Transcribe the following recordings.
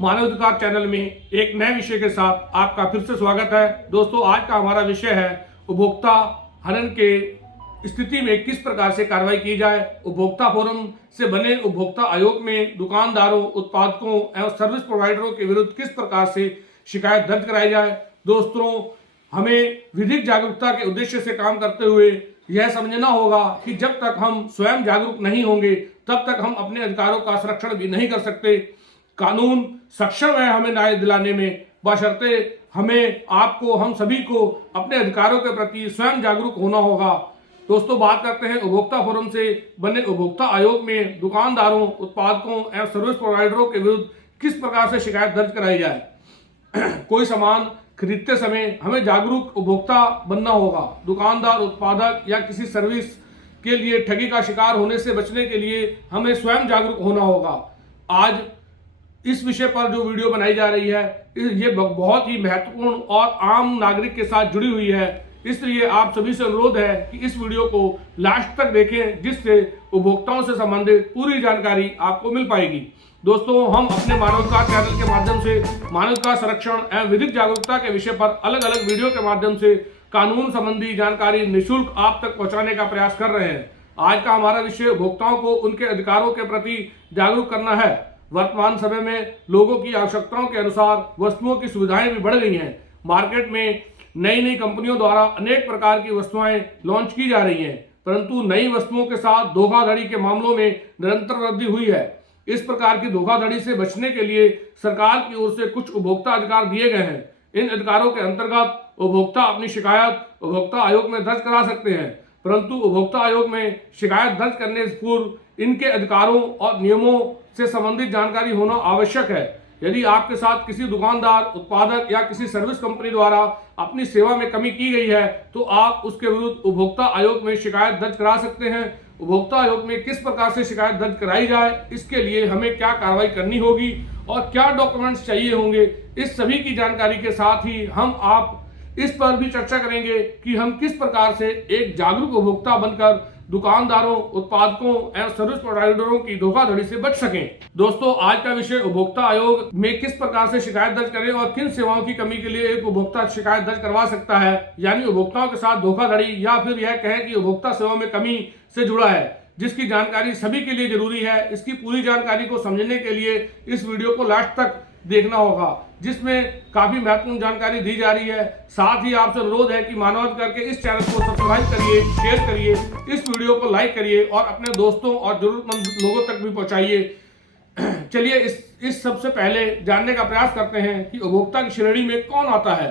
मानवाधिकार चैनल में एक नए विषय के साथ आपका फिर से स्वागत है। दोस्तों, आज का हमारा विषय है उपभोक्ता हनन के स्थिति में किस प्रकार से कार्रवाई की जाए। उपभोक्ता फोरम से बने उपभोक्ता आयोग में दुकानदारों, उत्पादकों एवं सर्विस प्रोवाइडरों के विरुद्ध किस प्रकार से शिकायत दर्ज कराई जाए। दोस्तों, हमें विधिक जागरूकता के उद्देश्य से काम करते हुए यह समझना होगा कि जब तक हम स्वयं जागरूक नहीं होंगे तब तक हम अपने अधिकारों का संरक्षण भी नहीं कर सकते। कानून सक्षम है हमें न्याय दिलाने में, बशर्ते हमें, आपको, हम सभी को अपने अधिकारों के प्रति स्वयं जागरूक होना होगा। दोस्तों, बात करते हैं उपभोक्ता फोरम से बने उपभोक्ता आयोग में दुकानदारों, उत्पादकों एवं सर्विस प्रोवाइडरों के विरुद्ध किस प्रकार से शिकायत दर्ज कराई जाए। कोई सामान खरीदते समय हमें जागरूक उपभोक्ता बनना होगा। दुकानदार, उत्पादक या किसी सर्विस के लिए ठगी का शिकार होने से बचने के लिए हमें स्वयं जागरूक होना होगा। आज इस विषय पर जो वीडियो बनाई जा रही है ये बहुत ही महत्वपूर्ण और आम नागरिक के साथ जुड़ी हुई है, इसलिए आप सभी से अनुरोध है कि इस वीडियो को लास्ट तक देखें, जिससे उपभोक्ताओं से संबंधित पूरी जानकारी आपको मिल पाएगी। दोस्तों, हम अपने मानवाधिकार चैनल के माध्यम से मानवाधिकार संरक्षण एवं विधिक जागरूकता के विषय पर अलग अलग वीडियो के माध्यम से कानून संबंधी जानकारी निःशुल्क आप तक पहुंचाने का प्रयास कर रहे हैं। आज का हमारा विषय उपभोक्ताओं को उनके अधिकारों के प्रति जागरूक करना है। वर्तमान समय में लोगों की आवश्यकताओं के अनुसार वस्तुओं की सुविधाएं भी बढ़ गई हैं। मार्केट में नई नई कंपनियों द्वारा अनेक प्रकार की वस्तुएं लॉन्च की जा रही हैं, परंतु नई वस्तुओं के साथ धोखाधड़ी के मामलों में निरंतर वृद्धि हुई है। इस प्रकार की धोखाधड़ी से बचने के लिए सरकार की ओर से कुछ उपभोक्ता अधिकार दिए गए हैं। इन अधिकारों के अंतर्गत उपभोक्ता अपनी शिकायत उपभोक्ता आयोग में दर्ज करा सकते हैं, परंतु उपभोक्ता आयोग में शिकायत दर्ज करने से पूर्व इनके अधिकारों और नियमों से संबंधित जानकारी होना आवश्यक है। यदि आपके साथ किसी दुकानदार, उत्पादक या किसी सर्विस कंपनी द्वारा अपनी सेवा में कमी की गई है तो आप उसके विरुद्ध उपभोक्ता आयोग में शिकायत दर्ज करा सकते हैं। उपभोक्ता आयोग में किस प्रकार से शिकायत दर्ज कराई जाए, इसके लिए हमें क्या कार्रवाई करनी होगी और क्या डॉक्यूमेंट्स चाहिए होंगे, इस सभी की जानकारी के साथ ही आप इस पर भी चर्चा करेंगे कि हम किस प्रकार से एक जागरूक उपभोक्ता बनकर दुकानदारों, उत्पादकों एवं सर्विस प्रोवाइडरों की धोखाधड़ी से बच सकें। दोस्तों, आज का विषय उपभोक्ता आयोग में किस प्रकार से शिकायत दर्ज करें और किन सेवाओं की कमी के लिए एक उपभोक्ता शिकायत दर्ज करवा सकता है, यानी उपभोक्ताओं के साथ धोखाधड़ी या फिर यह कहें कि उपभोक्ता सेवा में कमी से जुड़ा है, जिसकी जानकारी सभी के लिए जरूरी है। इसकी पूरी जानकारी को समझने के लिए इस वीडियो को लास्ट तक देखना होगा, जिसमें काफी महत्वपूर्ण जानकारी दी जा रही है। साथ ही आपसे अनुरोध है कि मानवाधिकार के इस चैनल को सब्सक्राइब करिए, शेयर करिए, इस वीडियो को लाइक करिए और अपने दोस्तों और जरूरतमंद लोगों तक भी पहुंचाइए। चलिए इस सबसे पहले जानने का प्रयास करते हैं कि उपभोक्ता की श्रेणी में कौन आता है।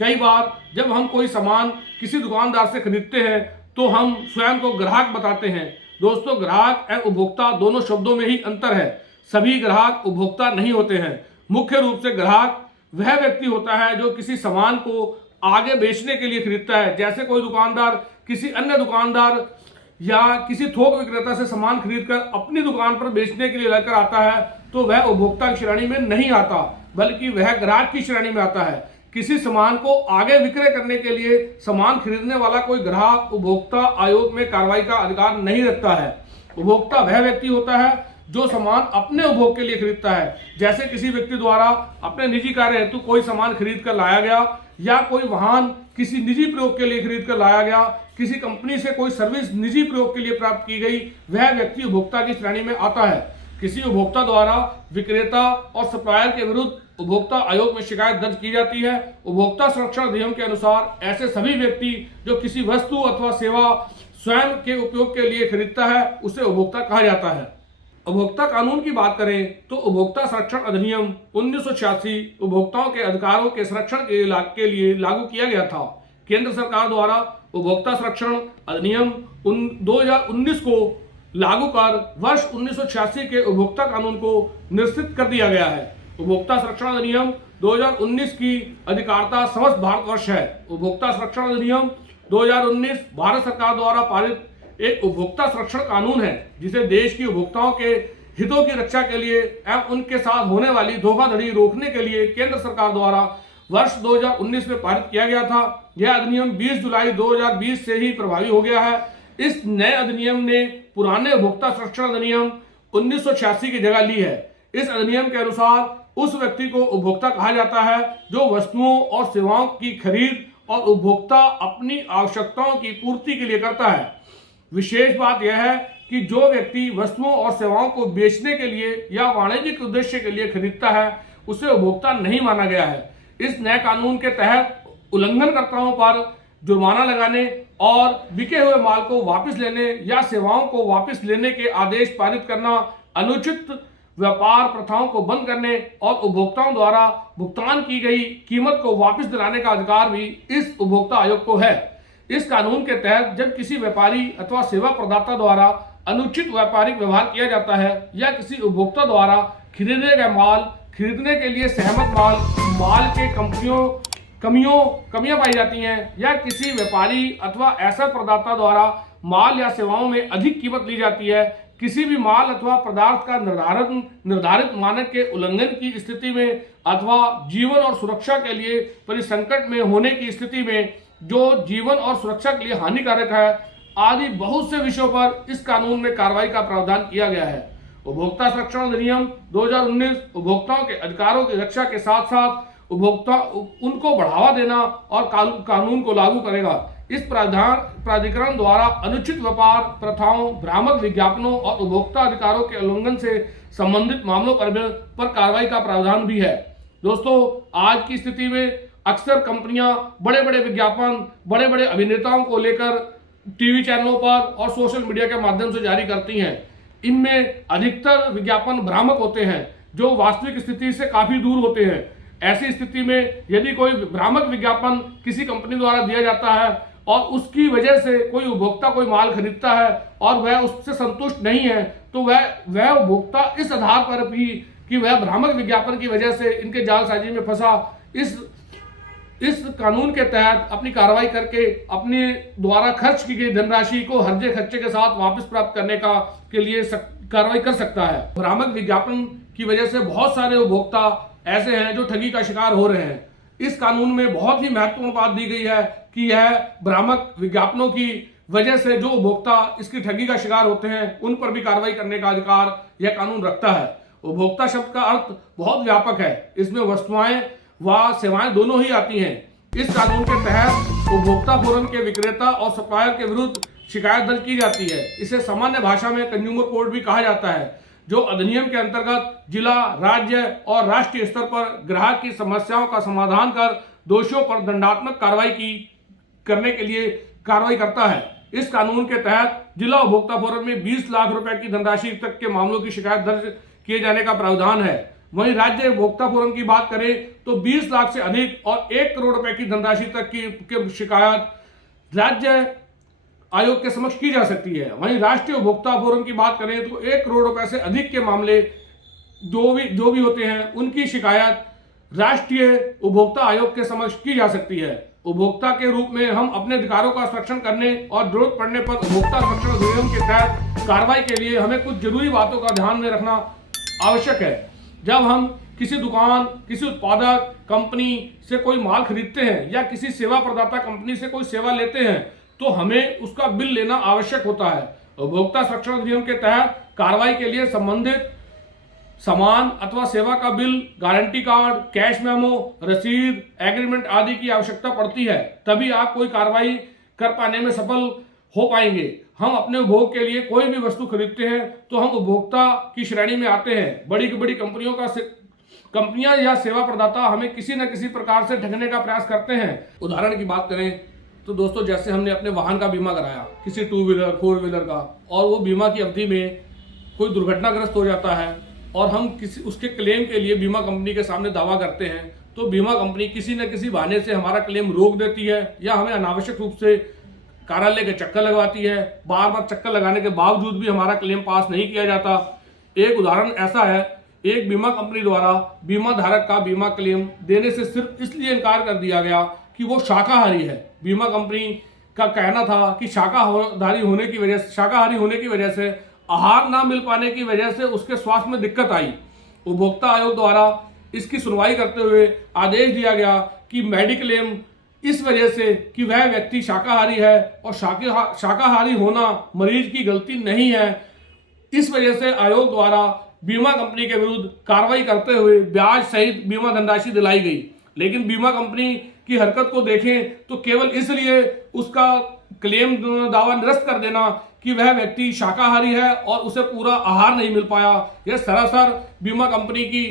कई बार जब हम कोई सामान किसी दुकानदार से खरीदते हैं तो हम स्वयं को ग्राहक बताते हैं। दोस्तों, ग्राहक एवं उपभोक्ता दोनों शब्दों में ही अंतर है। सभी ग्राहक उपभोक्ता नहीं होते हैं। मुख्य रूप से ग्राहक वह व्यक्ति होता है जो किसी सामान को आगे बेचने के लिए खरीदता है। जैसे कोई दुकानदार किसी अन्य दुकानदार या किसी थोक विक्रेता से सामान खरीदकर अपनी दुकान पर बेचने के लिए लेकर आता है तो वह उपभोक्ता की श्रेणी में नहीं आता, बल्कि वह ग्राहक की श्रेणी में आता है। किसी सामान को आगे विक्रय करने के लिए सामान खरीदने वाला कोई ग्राहक उपभोक्ता आयोग में कार्रवाई का अधिकार नहीं रखता है। उपभोक्ता वह व्यक्ति होता है जो सामान अपने उपभोग के लिए खरीदता है। जैसे किसी व्यक्ति द्वारा अपने निजी कार्य हेतु कोई सामान खरीद कर लाया गया, या कोई वाहन किसी निजी प्रयोग के लिए खरीद कर लाया गया, किसी कंपनी से कोई सर्विस निजी प्रयोग के लिए प्राप्त की गई, वह व्यक्ति उपभोक्ता की श्रेणी में आता है। किसी उपभोक्ता द्वारा विक्रेता और सप्लायर के विरुद्ध उपभोक्ता आयोग में शिकायत दर्ज की जाती है। उपभोक्ता संरक्षण अधिनियम के अनुसार ऐसे सभी व्यक्ति जो किसी वस्तु अथवा सेवा स्वयं के उपयोग के लिए खरीदता है उसे उपभोक्ता कहा जाता है। उपभोक्ता कानून की बात करें तो उपभोक्ता संरक्षण अधिनियम 1986 उपभोक्ताओं के अधिकारों के संरक्षण के लिए लागू किया गया था। केंद्र सरकार द्वारा उपभोक्ता संरक्षण अधिनियम 2019 को लागू कर वर्ष 1986 के उपभोक्ता कानून को निरसित कर दिया गया है। उपभोक्ता संरक्षण अधिनियम 2019 की अधिकारिता समस्त भारतवर्ष है। उपभोक्ता संरक्षण अधिनियम 2019 भारत सरकार द्वारा पारित एक उपभोक्ता संरक्षण कानून है, जिसे देश की उपभोक्ताओं के हितों की रक्षा के लिए एवं उनके साथ होने वाली धोखाधड़ी रोकने के लिए केंद्र सरकार द्वारा वर्ष 2019 में पारित किया गया था। यह अधिनियम 20 जुलाई 2020 से ही प्रभावी हो गया है। इस नए अधिनियम ने पुराने उपभोक्ता संरक्षण अधिनियम 1986 की जगह ली है। इस अधिनियम के अनुसार उस व्यक्ति को उपभोक्ता कहा जाता है जो वस्तुओं और सेवाओं की खरीद और उपभोक्ता अपनी आवश्यकताओं की पूर्ति के लिए करता है। विशेष बात यह है कि जो व्यक्ति वस्तुओं और सेवाओं को बेचने के लिए या वाणिज्यिक उद्देश्य के लिए खरीदता है उसे उपभोक्ता नहीं माना गया है। इस नए कानून के तहत उल्लंघनकर्ताओं पर जुर्माना लगाने और बिके हुए माल को वापस लेने या सेवाओं को वापस लेने के आदेश पारित करना, अनुचित व्यापार प्रथाओं को बंद करने और उपभोक्ताओं द्वारा भुगतान की गई कीमत को वापस दिलाने का अधिकार भी इस उपभोक्ता आयोग को है। इस कानून के तहत जब किसी व्यापारी अथवा सेवा प्रदाता द्वारा अनुचित व्यापारिक व्यवहार किया जाता है या किसी उपभोक्ता द्वारा खरीदे गए माल खरीदने के लिए सहमत माल के कमियां पाई जाती हैं या किसी व्यापारी अथवा ऐसा प्रदाता द्वारा माल या सेवाओं में अधिक कीमत ली जाती है, किसी भी माल अथवा पदार्थ का निर्धारित मानक के उल्लंघन की स्थिति में अथवा जीवन और सुरक्षा के लिए परिसंकट में होने की स्थिति में जो जीवन और सुरक्षा के लिए हानिकारक है आदि बहुत से विषयों पर इस कानून में कार्रवाई का प्रावधान किया गया है। उपभोक्ता संरक्षण अधिनियम 2019 उपभोक्ताओं के अधिकारों की रक्षा के साथ साथ उपभोक्ता उनको बढ़ावा देना और कानून को लागू करेगा। इस प्राधिकरण द्वारा अनुचित व्यापार प्रथाओं, भ्रामक विज्ञापनों और उपभोक्ता अधिकारों के उल्लंघन से संबंधित मामलों पर कार्रवाई का प्रावधान भी है। दोस्तों, आज की स्थिति में अक्सर कंपनियां बड़े बड़े विज्ञापन बड़े बड़े अभिनेताओं को लेकर टीवी चैनलों पर और सोशल मीडिया के माध्यम से जारी करती हैं। इनमें अधिकतर विज्ञापन भ्रामक होते हैं जो वास्तविक स्थिति से काफी दूर होते हैं। ऐसी स्थिति में यदि कोई भ्रामक विज्ञापन किसी कंपनी द्वारा दिया जाता है और उसकी वजह से कोई उपभोक्ता कोई माल खरीदता है और वह उससे संतुष्ट नहीं है तो वह उपभोक्ता इस आधार पर भी कि वह भ्रामक विज्ञापन की वजह से इनके जालसाजी में फंसा, इस कानून के तहत अपनी कार्रवाई करके अपने द्वारा खर्च की गई धनराशि को हर्जे खर्चे के साथ वापस प्राप्त करने के लिए कार्रवाई कर सकता है। भ्रामक विज्ञापन की वजह से बहुत सारे उपभोक्ता ऐसे हैं जो ठगी का शिकार हो रहे हैं। इस कानून में बहुत ही महत्वपूर्ण बात दी गई है कि यह भ्रामक विज्ञापनों की वजह से जो उपभोक्ता इसकी ठगी का शिकार होते हैं उन पर भी कार्रवाई करने का अधिकार यह कानून रखता है। उपभोक्ता शब्द का अर्थ बहुत व्यापक है, इसमें वस्तुएं व सेवाएं दोनों ही आती हैं। इस कानून के तहत उपभोक्ता फोरम के विक्रेता और सप्लायर के विरुद्ध शिकायत दर्ज की जाती है। इसे सामान्य भाषा में कंज्यूमर कोर्ट भी कहा जाता है, जो अधिनियम के अंतर्गत जिला, राज्य और राष्ट्रीय स्तर पर ग्राहक की समस्याओं का समाधान कर दोषियों पर दंडात्मक कार्रवाई करने के लिए कार्रवाई करता है। इस कानून के तहत जिला उपभोक्ता फोरम में 20 लाख रुपए की धनराशि तक के मामलों की शिकायत दर्ज किए जाने का प्रावधान है। वहीं राज्य उपभोक्ता फोरम की बात करें तो 20 लाख से अधिक और 1 करोड़ रुपए की धनराशि तक की शिकायत राज्य आयोग के समक्ष की जा सकती है। वहीं राष्ट्रीय उपभोक्ता फोरम की बात करें तो 1 करोड़ रुपए से अधिक के मामले जो भी होते हैं उनकी शिकायत राष्ट्रीय उपभोक्ता आयोग के समक्ष की जा सकती है। उपभोक्ता के रूप में हम अपने अधिकारों का संरक्षण करने और जरूरत पड़ने पर उपभोक्ता संरक्षण अधिनियम के तहत कार्रवाई के लिए हमें कुछ जरूरी बातों का ध्यान में रखना आवश्यक है। जब हम किसी दुकान, किसी उत्पादक कंपनी से कोई माल खरीदते हैं या किसी सेवा प्रदाता कंपनी से कोई सेवा लेते हैं तो हमें उसका बिल लेना आवश्यक होता है। उपभोक्ता संरक्षण अधिनियम के तहत कार्रवाई के लिए संबंधित सामान अथवा सेवा का bill, guarantee card, cash memo, रसीद, एग्रीमेंट आदि की आवश्यकता पड़ती है, तभी आप कोई कार्रवाई कर पाने में सफल हो पाएंगे। हम अपने उपभोग के लिए कोई भी वस्तु खरीदते हैं तो हम उपभोक्ता की श्रेणी में आते हैं। बड़ी कंपनियां या सेवा प्रदाता हमें किसी न किसी प्रकार से ठगने का प्रयास करते हैं। उदाहरण की बात करें तो दोस्तों, जैसे हमने अपने वाहन का बीमा कराया, किसी 2 व्हीलर 4 व्हीलर का, और वो बीमा की अवधि में कोई दुर्घटनाग्रस्त हो जाता है और हम उसके क्लेम के लिए बीमा कंपनी के सामने दावा करते हैं तो बीमा कंपनी किसी न किसी बहाने से हमारा क्लेम रोक देती है या हमें अनावश्यक रूप से कार्यालय के चक्कर लगवाती है। बार बार चक्कर लगाने के बावजूद भी हमारा क्लेम पास नहीं किया जाता। एक उदाहरण ऐसा है, एक बीमा कंपनी द्वारा बीमा धारक का बीमा क्लेम देने से सिर्फ इसलिए इनकार कर दिया गया कि वो शाकाहारी है। बीमा कंपनी का कहना था कि शाकाहारी होने की वजह से आहार ना मिल पाने की वजह से उसके स्वास्थ्य में दिक्कत आई। उपभोक्ता आयोग द्वारा इसकी सुनवाई करते हुए आदेश दिया गया कि मेडिक्लेम इस वजह से कि वह व्यक्ति शाकाहारी है और शाकाहारी होना मरीज की गलती नहीं है, इस वजह से आयोग द्वारा बीमा कंपनी के विरुद्ध कार्रवाई करते हुए ब्याज सहित बीमा धनराशि दिलाई गई। लेकिन बीमा कंपनी की हरकत को देखें तो केवल इसलिए उसका क्लेम दावा निरस्त कर देना कि वह व्यक्ति शाकाहारी है और उसे पूरा आहार नहीं मिल पाया, यह सरासर बीमा कंपनी की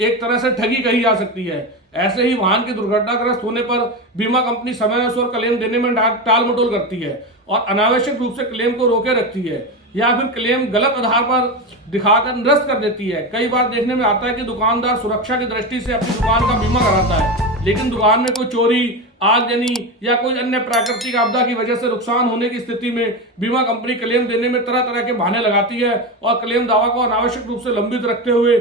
एक तरह से ठगी कही जा सकती है। ऐसे ही वाहन के दुर्घटनाग्रस्त होने पर बीमा कंपनी समय से क्लेम देने में टाल मटोल करती है और अनावश्यक रूप से क्लेम को रोके रखती है या फिर क्लेम गलत आधार पर दिखाकर निरस्त कर देती है। कई बार देखने में आता है कि दुकानदार सुरक्षा की दृष्टि से अपनी दुकान का बीमा कराता है, लेकिन दुकान में कोई चोरी, आगजनी या कोई अन्य प्राकृतिक आपदा की वजह से नुकसान होने की स्थिति में बीमा कंपनी क्लेम देने में तरह तरह के बहाने लगाती है और क्लेम दावा को अनावश्यक रूप से लंबित रखते हुए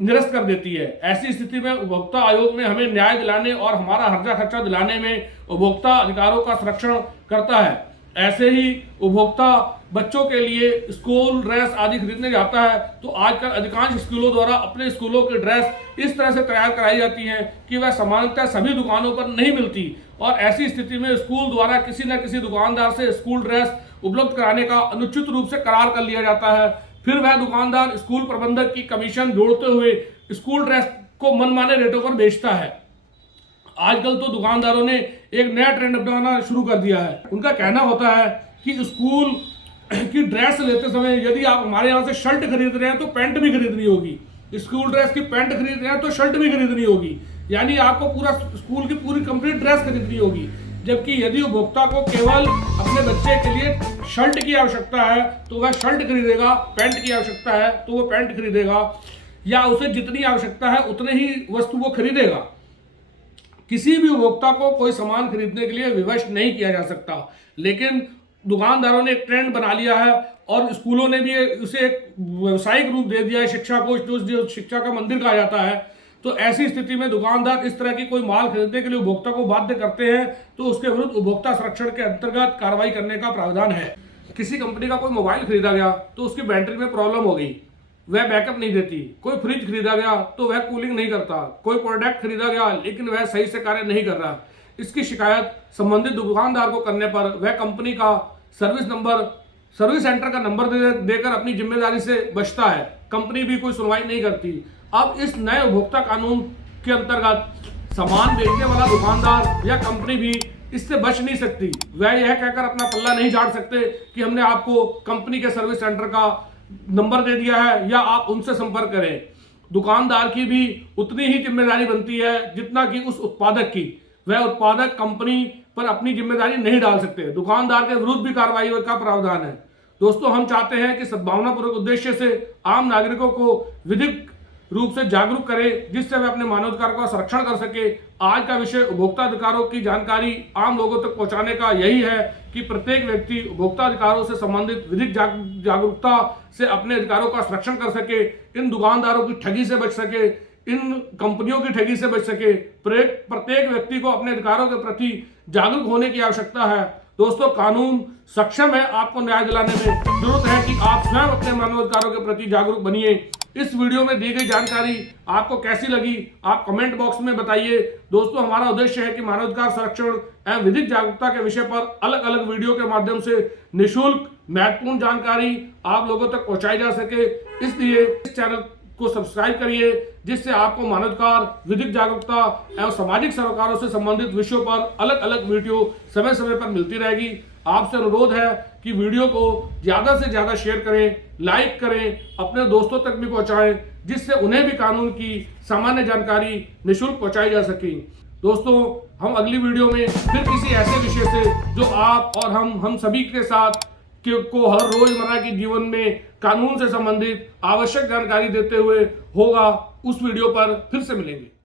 निरस्त कर देती है। ऐसी स्थिति में उपभोक्ता आयोग में हमें न्याय दिलाने और हमारा हर्जा खर्चा दिलाने में उपभोक्ता अधिकारों का संरक्षण करता है। ऐसे ही उपभोक्ता बच्चों के लिए स्कूल ड्रेस आदि खरीदने जाता है तो आजकल अधिकांश स्कूलों द्वारा अपने स्कूलों की ड्रेस इस तरह से तैयार कराई जाती हैं कि वह सामान्यतः सभी दुकानों पर नहीं मिलती और ऐसी स्थिति में स्कूल द्वारा किसी न किसी दुकानदार से स्कूल ड्रेस उपलब्ध कराने का अनुचित रूप से करार कर लिया जाता है। फिर वह दुकानदार स्कूल प्रबंधक की कमीशन जोड़ते हुए स्कूल ड्रेस को मनमाने रेटों पर बेचता है। आजकल तो दुकानदारों ने एक नया ट्रेंड अपनाना शुरू कर दिया है। उनका कहना होता है कि स्कूल की ड्रेस लेते समय यदि आप हमारे यहाँ से शर्ट खरीद रहे हैं तो पैंट भी खरीदनी होगी, स्कूल ड्रेस की पैंट खरीद रहे हैं तो शर्ट भी खरीदनी होगी, यानी आपको पूरा स्कूल की पूरी कंप्लीट ड्रेस खरीदनी होगी। जबकि यदि उपभोक्ता को केवल अपने बच्चे के लिए शर्ट की आवश्यकता है तो वह शर्ट खरीदेगा, पैंट की आवश्यकता है तो वह पैंट खरीदेगा या उसे जितनी आवश्यकता है उतने ही वस्तु वो खरीदेगा। किसी भी उपभोक्ता को कोई सामान खरीदने के लिए विवश नहीं किया जा सकता, लेकिन दुकानदारों ने एक ट्रेंड बना लिया है और स्कूलों ने भी उसे एक व्यावसायिक रूप दे दिया है। शिक्षा को जो शिक्षा का मंदिर कहा जाता है, तो ऐसी स्थिति में दुकानदार इस तरह की कोई माल खरीदने के लिए उपभोक्ता को बाध्य करते हैं तो उसके विरुद्ध उपभोक्ता संरक्षण के अंतर्गत कार्रवाई करने का प्रावधान है। किसी कंपनी का कोई मोबाइल खरीदा गया तो उसकी बैटरी में प्रॉब्लम हो गई, वह बैकअप नहीं देती। कोई फ्रिज खरीदा गया तो वह कूलिंग नहीं करता। कोई प्रोडक्ट खरीदा गया लेकिन वह सही से कार्य नहीं कर रहा। इसकी शिकायत संबंधित दुकानदार को करने पर वह कंपनी का सर्विस सेंटर का नंबर देकर अपनी जिम्मेदारी से बचता है। कंपनी भी कोई सुनवाई नहीं करती। अब इस नए उपभोक्ता कानून के अंतर्गत सामान बेचने वाला दुकानदार या कंपनी भी इससे बच नहीं सकती। वह यह कहकर अपना पल्ला नहीं झाड़ सकते कि हमने आपको कंपनी के सर्विस सेंटर का नंबर दे दिया है या आप उनसे संपर्क करें। दुकानदार की भी उतनी ही जिम्मेदारी बनती है जितना कि उस उत्पादक की। वह उत्पादक कंपनी पर अपनी जिम्मेदारी नहीं डाल सकते। दुकानदार के विरुद्ध भी कार्रवाई का प्रावधान है। दोस्तों, हम चाहते हैं कि सद्भावनापूर्वक उद्देश्य से आम नागरिकों को विधिक रूप से जागरूक करें जिससे वे अपने मानवाधिकार का संरक्षण कर सके। आज का विषय उपभोक्ता अधिकारों की जानकारी आम लोगों तक पहुंचाने का यही है कि प्रत्येक व्यक्ति उपभोक्ता अधिकारों से संबंधित विधिक जागरूकता से अपने अधिकारों का संरक्षण कर सके, इन दुकानदारों की ठगी से बच सके, इन कंपनियों की ठगी से बच सके। प्रत्येक व्यक्ति को अपने अधिकारों के प्रति जागरूक होने की आवश्यकता है। दोस्तों, कानून सक्षम है आपको न्याय दिलाने में। जरूरत है कि आप स्वयं अपने मानवाधिकारों के प्रति जागरूक बनिए। इस वीडियो में दी गई जानकारी आपको कैसी लगी आप कमेंट बॉक्स में बताइए। दोस्तों, हमारा उद्देश्य है कि मानवाधिकार संरक्षण एवं विधिक जागरूकता के विषय पर अलग अलग वीडियो के माध्यम से निःशुल्क महत्वपूर्ण जानकारी आप लोगों तक पहुंचाई जा सके। इसलिए इस चैनल को सब्सक्राइब करिए जिससे आपको मानवाधिकार, विधिक जागरूकता एवं सामाजिक सरोकारों से संबंधित विषयों पर अलग अलग वीडियो समय समय पर मिलती रहेगी। आपसे अनुरोध है कि वीडियो को ज्यादा से ज्यादा शेयर करें, लाइक करें, अपने दोस्तों तक भी पहुंचाएं जिससे उन्हें भी कानून की सामान्य जानकारी निःशुल्क पहुंचाई जा सके। दोस्तों, हम अगली वीडियो में फिर किसी ऐसे विषय से जो आप और हम सभी के साथ को हर रोजमर्रा के जीवन में कानून से संबंधित आवश्यक जानकारी देते हुए होगा, उस वीडियो पर फिर से मिलेंगे।